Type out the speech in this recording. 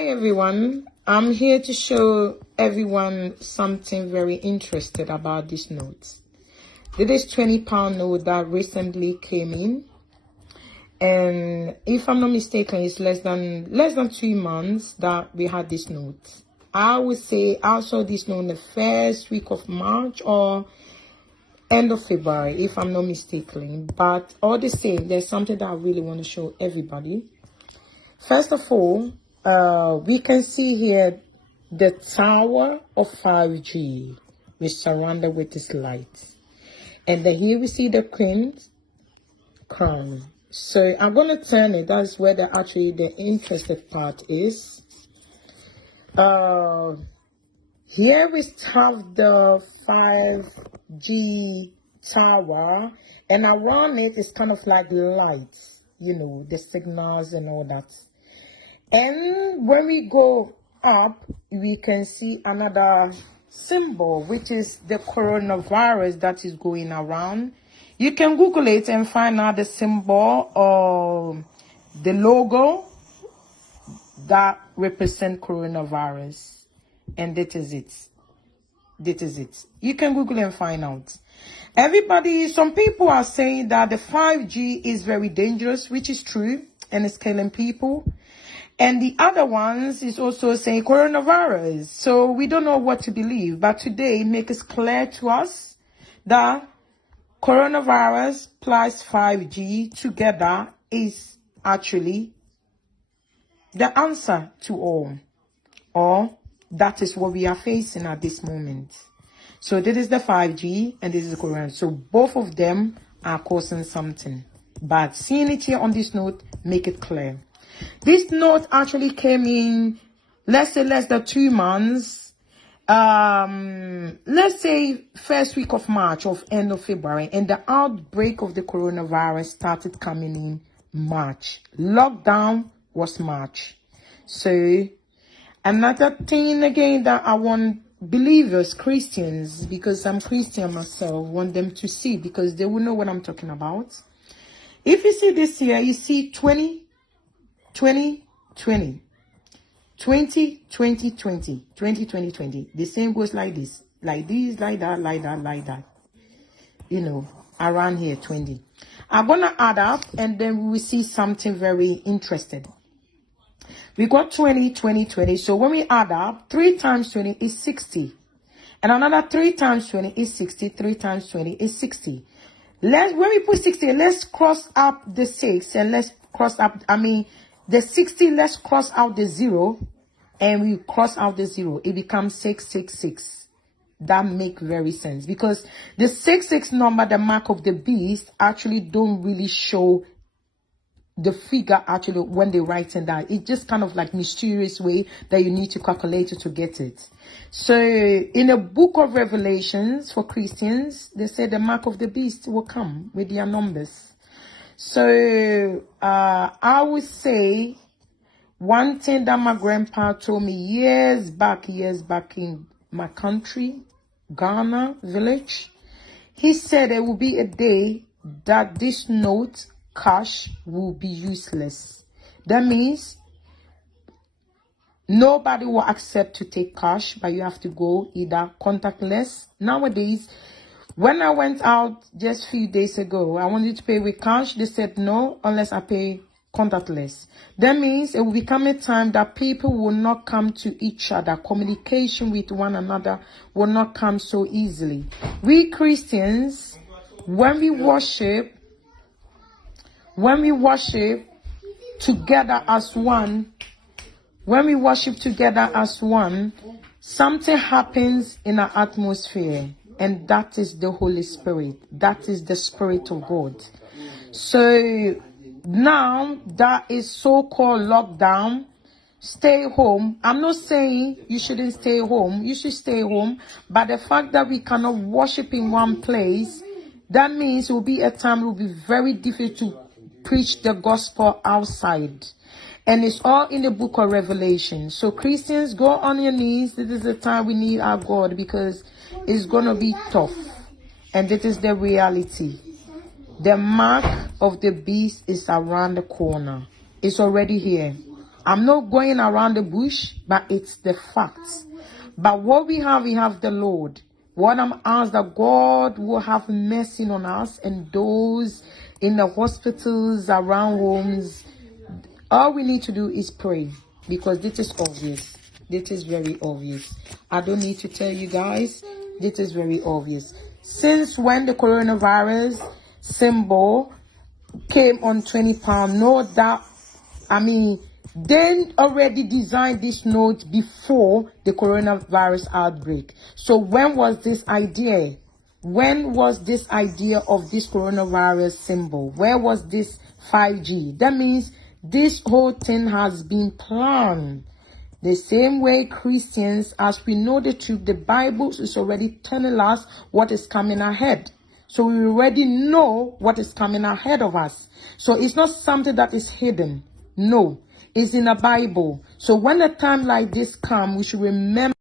Hi everyone, I'm here to show everyone something very interesting about this note. This is £20 note that recently came in, and if I'm not mistaken, it's less than 2 months that we had this note. I would say I saw this note in the first week of March or end of February, if I'm not mistaken. But all the same, there's something that I really want to show everybody. First of all, we can see here the tower of 5G is surrounded with this light. And then here we see the queen's crown. So I'm going to turn it. That's where the interesting part is. Here we have the 5G tower, and around it is kind of like lights, you know, the signals and all that. And when we go up, we can see another symbol, which is the coronavirus that is going around. You can Google it and find out the symbol or the logo that represent coronavirus. And that is it. That is it. You can Google and find out. Some people are saying that the 5G is very dangerous, which is true, and it's killing people. And the other ones is also saying coronavirus. So we don't know what to believe. But today, make it clear to us that coronavirus plus 5G together is actually the answer to all. Or that is what we are facing at this moment. So this is the 5G and this is the corona. So both of them are causing something. But seeing it here on this note, make it clear. This note actually came in, let's say, less than 2 months. Let's say first week of March or end of February. And the outbreak of the coronavirus started coming in March. Lockdown was March. So another thing again that I want believers, Christians, because I'm Christian myself, want them to see, because they will know what I'm talking about. If you see this here, you see 20, 20, 20, 20, 20, 20, 20, 20, 20. The same goes like this, like that, like that, like that. You know, around here, 20. I'm going to add up and then we will see something very interesting. We got 20, 20, 20. So when we add up, 3 times 20 is 60. And another 3 times 20 is 60. 3 times 20 is 60. When we put 60, let's cross up the 6 and let's cross up, the 60, let's cross out the 0 and we cross out the 0. It becomes 666. That makes very sense because the 66 number, the mark of the beast, actually don't really show the figure actually when they write it down. It's just kind of like mysterious way that you need to calculate it to get it. So in the book of Revelations for Christians, they say the mark of the beast will come with their numbers. So I would say one thing that my grandpa told me years back in my country, Ghana village, he said there will be a day that this note, cash, will be useless. That means nobody will accept to take cash, but you have to go either contactless. Nowadays, when I went out just a few days ago, I wanted to pay with cash. They said no, unless I pay contactless. That means it will become a time that people will not come to each other. Communication with one another will not come so easily. We Christians, when we worship together as one, something happens in our atmosphere, and that is the Holy Spirit. That is the Spirit of God. So now that is so-called lockdown, stay home. I'm not saying you shouldn't stay home. You should stay home. But the fact that we cannot worship in one place, that means it will be a time it will be very difficult to preach the gospel outside. And it's all in the book of Revelation. So Christians, go on your knees. This is the time we need our God, because it's going to be tough. And this is the reality. The mark of the beast is around the corner. It's already here. I'm not going around the bush, but it's the facts. But what we have the Lord. What I'm asked that God will have mercy on us and those in the hospitals, around homes. All we need to do is pray, because this is obvious. This is very obvious. I don't need to tell you guys. This is very obvious. Since when the coronavirus symbol came on 20 pounds, no doubt, they already designed this note before the coronavirus outbreak. So when was this idea? When was this idea of this coronavirus symbol? Where was this 5G? That means this whole thing has been planned. The same way Christians, as we know the truth, the Bible is already telling us what is coming ahead. So we already know what is coming ahead of us. So it's not something that is hidden. No, it's in the Bible. So when a time like this comes, we should remember